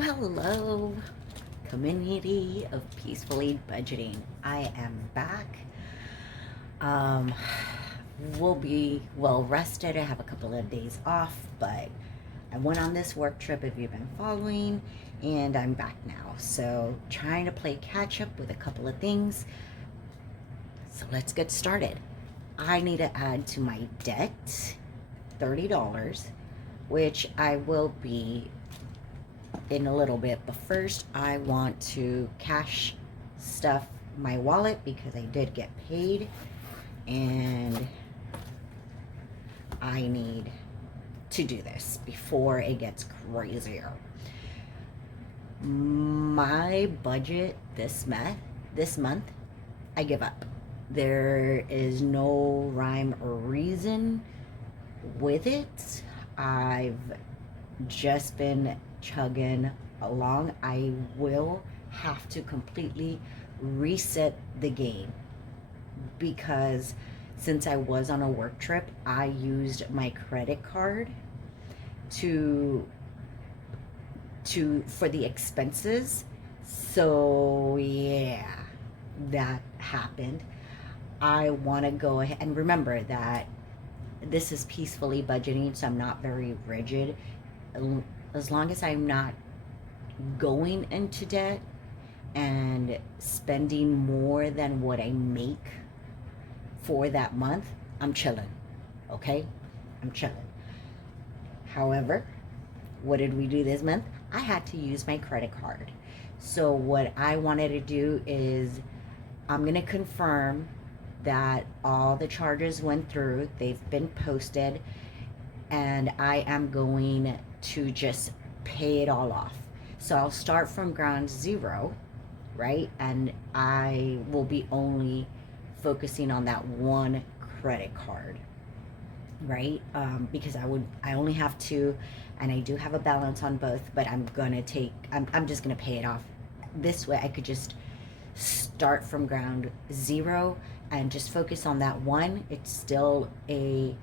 Hello, community of peacefully budgeting. I am back. Um, we'll be well rested. I have a couple of days off, but I went on this work trip if you've been following, and I'm back now. So, trying to play catch up with a couple of things. So, let's get started. I need to add to my debt $30, which I will be in a little bit, but first I want to cash stuff my wallet because I did get paid and I need to do this before it gets crazier. My budget this month, I give up. There is no rhyme or reason with it. I've just been chugging along. I will have to completely reset the game because since I was on a work trip, I used my credit card for the expenses. So yeah, that happened. I want to go ahead and remember that this is peacefully budgeting, so I'm not very rigid. As long as I'm not going into debt and spending more than what I make for that month, I'm chilling. Okay? I'm chilling. However, what did we do this month? I had to use my credit card. So what I wanted to do is I'm going to confirm that all the charges went through. They've been posted. And I am going to just pay it all off. So I'll start from ground zero, right? And I will be only focusing on that one credit card, right? Because I only have two, and I do have a balance on both, but I'm just gonna pay it off. This way I could just start from ground zero and just focus on that one. It's still a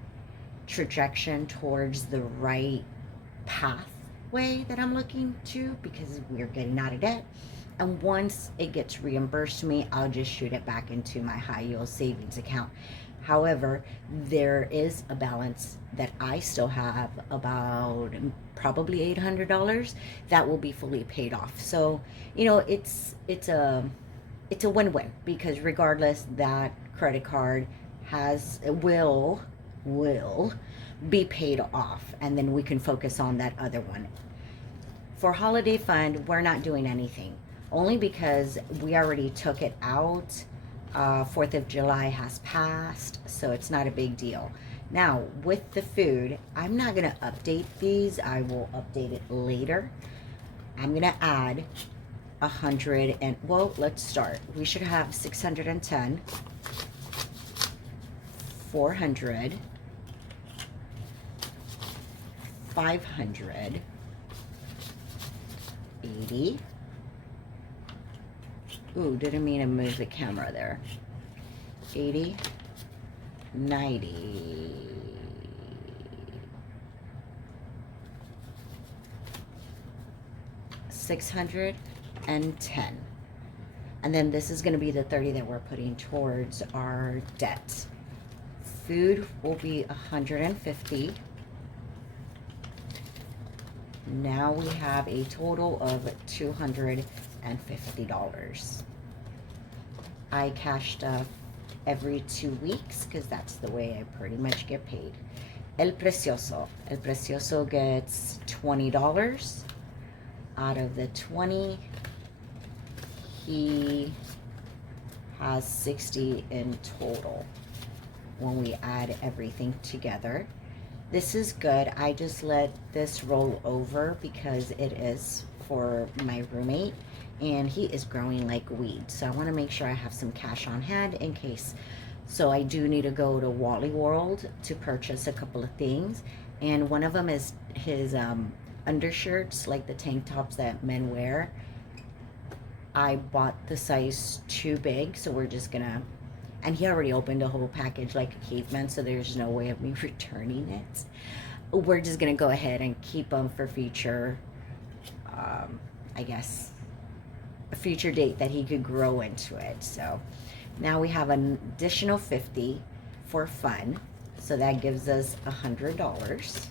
trajectory towards the right pathway that I'm looking to because we're getting out of debt. And once it gets reimbursed to me, I'll just shoot it back into my high yield savings account. However, there is a balance that I still have, about probably $800 that will be fully paid off. So, it's a win-win because regardless, that credit card will be paid off, and then we can focus on that other one. For holiday fund, we're not doing anything, only because we already took it out. 4th of July has passed, so it's not a big deal. Now, with the food, I'm not going to update these. I will update it later. I'm going to add 100 and, well, let's start. We should have 610, 400, 500, 80. Ooh, didn't mean to move the camera there. 80, 90, 610. And then this is going to be the 30 that we're putting towards our debt. Food will be 150. Now we have a total of $250. I cash stuff every 2 weeks because that's the way I pretty much get paid. El Precioso gets $20. Out of the 20, he has 60 in total when we add everything together. This is good. I just let this roll over because it is for my roommate and he is growing like weed. So I want to make sure I have some cash on hand in case. So I do need to go to Wally World to purchase a couple of things. And one of them is his undershirts, like the tank tops that men wear. I bought the size too big, so we're just gonna, and he already opened a whole package like a caveman, so there's no way of me returning it. We're just gonna go ahead and keep them for future I guess, a future date that he could grow into it. So now we have an additional 50 for fun. So that gives us $100.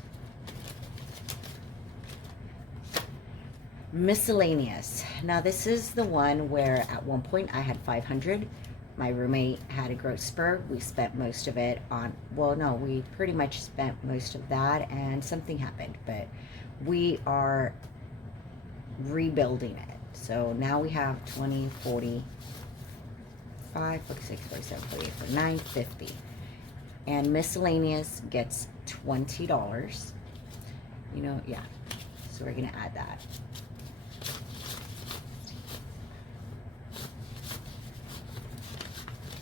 Miscellaneous. Now this is the one where at one point I had 500. My roommate had a growth spur. We spent most of it on, well, no, we pretty much spent most of that and something happened, but we are rebuilding it. So now we have 20, 40, 5, 46, 47, 48, 49, 50. And miscellaneous gets $20. You know, yeah. So we're gonna add that.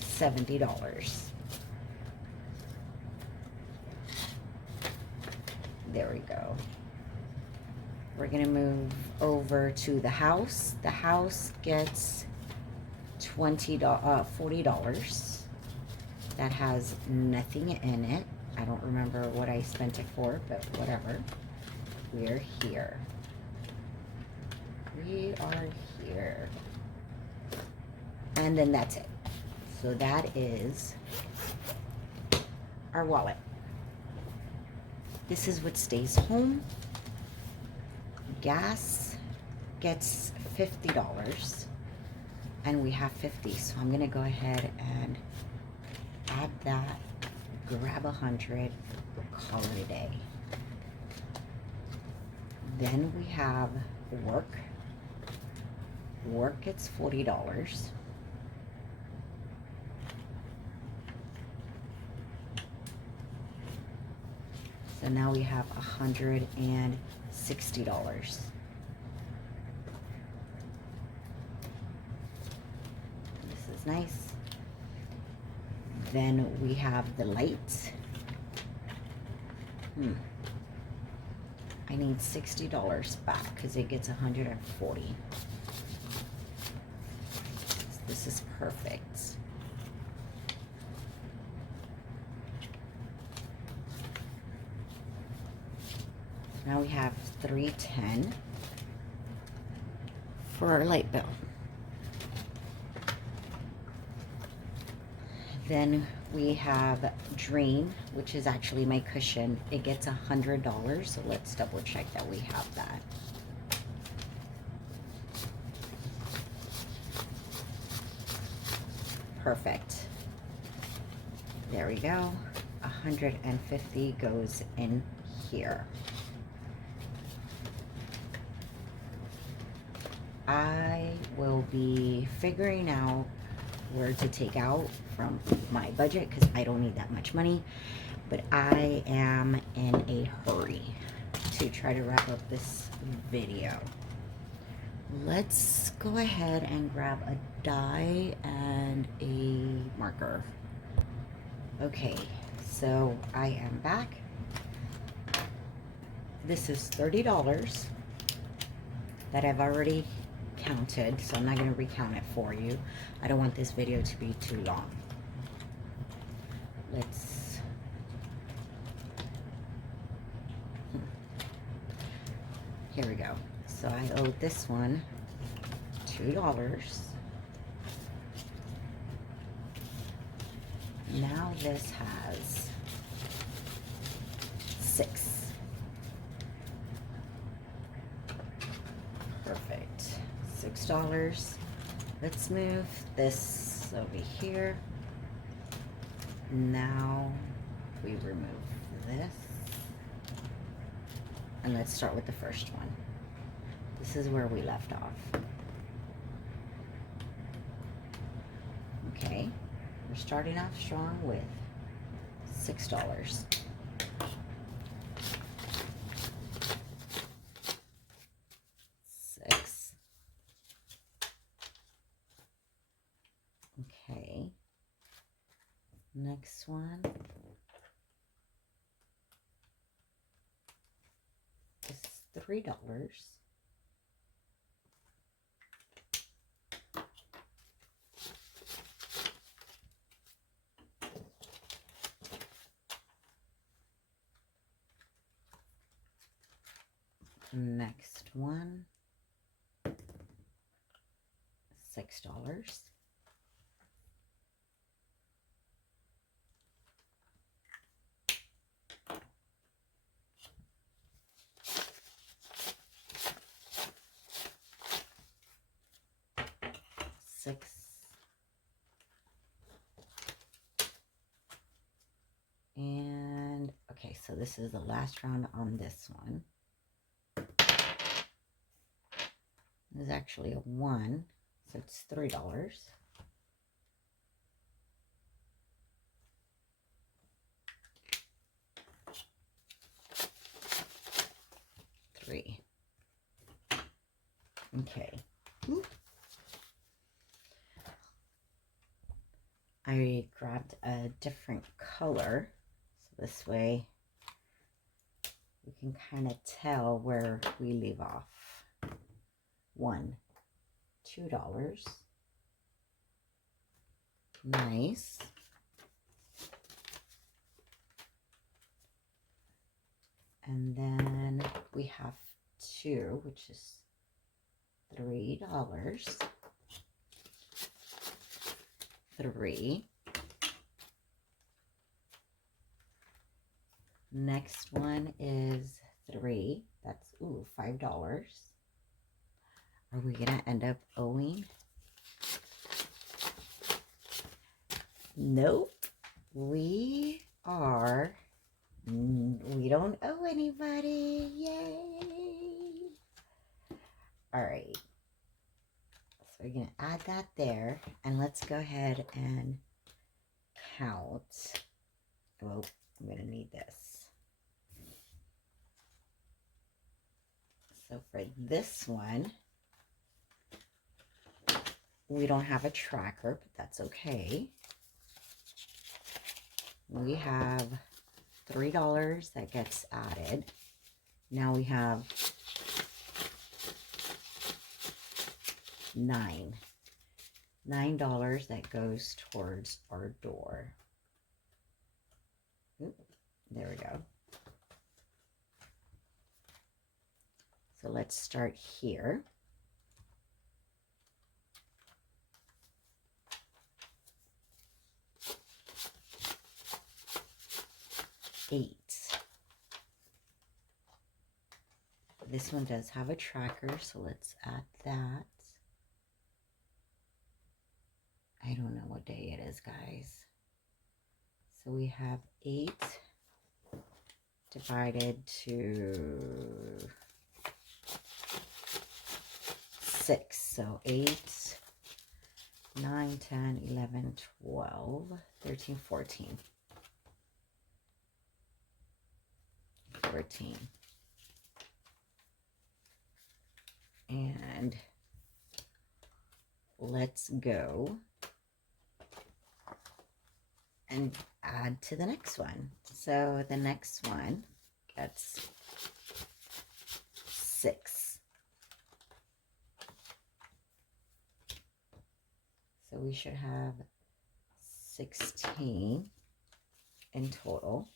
$70. There we go. We're gonna move over to the house. The house gets $40. That has nothing in it. I don't remember what I spent it for, but whatever. We're here. We are here. And then that's it. So that is our wallet. This is what stays home. Gas gets $50. And we have 50. So I'm gonna go ahead and add that, grab 100, call it a day. Then we have work. Work gets $40. So now we have $160. This is nice. Then we have the lights. I need $60 back because it gets 140. This is perfect. Now we have $310 for our light bill. Then we have Dream, which is actually my cushion. It gets $100, so let's double check that we have that. Perfect. There we go. 150 goes in here. I will be figuring out where to take out from my budget because I don't need that much money, but I am in a hurry to try to wrap up this video. Let's go ahead and grab a die and a marker. Okay, so I am back. This is $30 that I've already counted, so I'm not going to recount it for you. I don't want this video to be too long. Let's here we go. So I owe this one $2. Now this has 6. Perfect. $6. Let's move this over here. Now we remove this. And let's start with the first one. This is where we left off. Okay, we're starting off strong with $6. Okay, next one is $3. Next one $6. Six. And okay, so this is the last round on this one. There's actually a 1, so it's $3. Three. Okay. Ooh. I grabbed a different color, so this way we can kind of tell where we leave off. $1, $2. Nice. And then we have 2, which is $3. 3. Next one is 3. That's $5. Are we gonna end up owing? Nope. We are. We don't owe anybody. Yay! All right. So we're gonna add that there, and let's go ahead and count. Oh, I'm gonna need this. So for this one, we don't have a tracker, but that's okay. We have $3 that gets added. Now we have $9 that goes towards our door. Ooh, there we go. So let's start here. $8. This one does have a tracker, so let's add that. I don't know what day it is, guys. So we have 8 divided to 6. So 8, 9, 10, 11, 12, 13, 14. 14. And let's go and add to the next one. So the next one gets 6. So we should have 16 in total.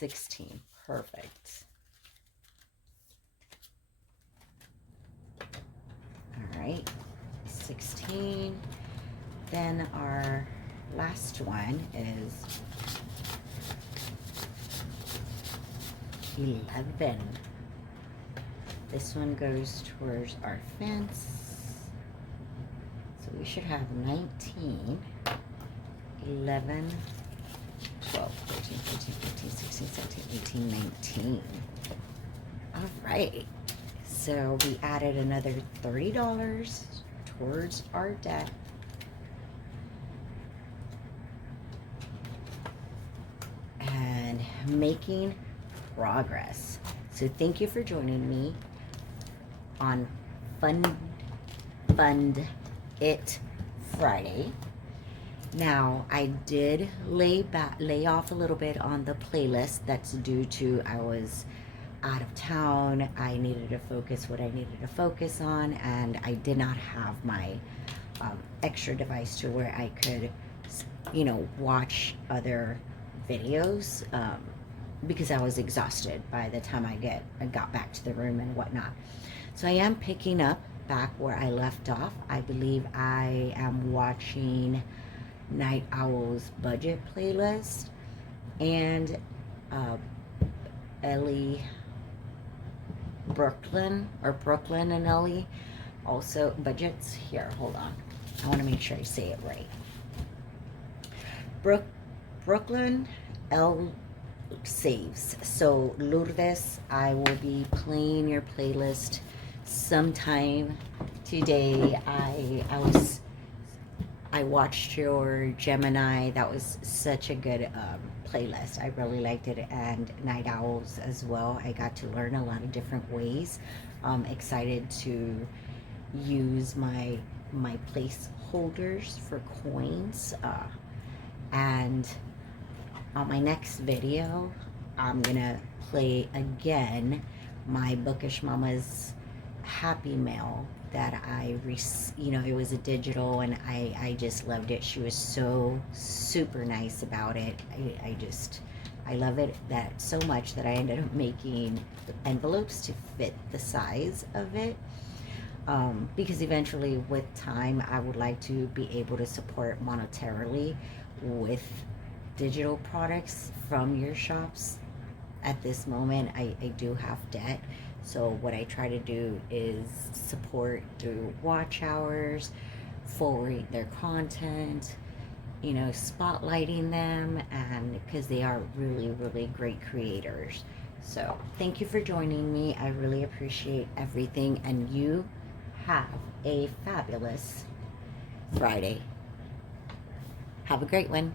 $16. Perfect. All right, 16. Then our last one is 11. This one goes towards our fence. So we should have 19, 11, 12, 13, 14, 15, 16, 17, 18, 19. All right. So we added another $30 towards our debt. And making progress. So thank you for joining me on Fund It Friday. Now, I did lay off a little bit on the playlist. That's due to I was out of town. I needed to focus what I needed to focus on, and I did not have my extra device to where I could watch other videos, because I was exhausted by the time I got back to the room and whatnot. So I am picking up back where I left off. I believe I am watching Night Owl's budget playlist, and uh, Ellie Brooklyn and Ellie also budgets. Here, hold on. I want to make sure I say it right. Brooklyn L saves. So Lourdes, I will be playing your playlist sometime today. I watched your Gemini. That was such a good playlist. I really liked it, and Night Owls as well. I got to learn a lot of different ways. I'm excited to use my placeholders for coins, and on my next video, I'm gonna play again my Bookish Mama's Happy Mail that it was a digital, and I just loved it. She was so super nice about it. I love it that so much that I ended up making envelopes to fit the size of it, because eventually with time I would like to be able to support monetarily with digital products from your shops. At this moment, I do have debt, so what I try to do is support through Watch Hours, forwarding their content, spotlighting them, and because they are really, really great creators. So thank you for joining me. I really appreciate everything, and you have a fabulous Friday. Have a great one.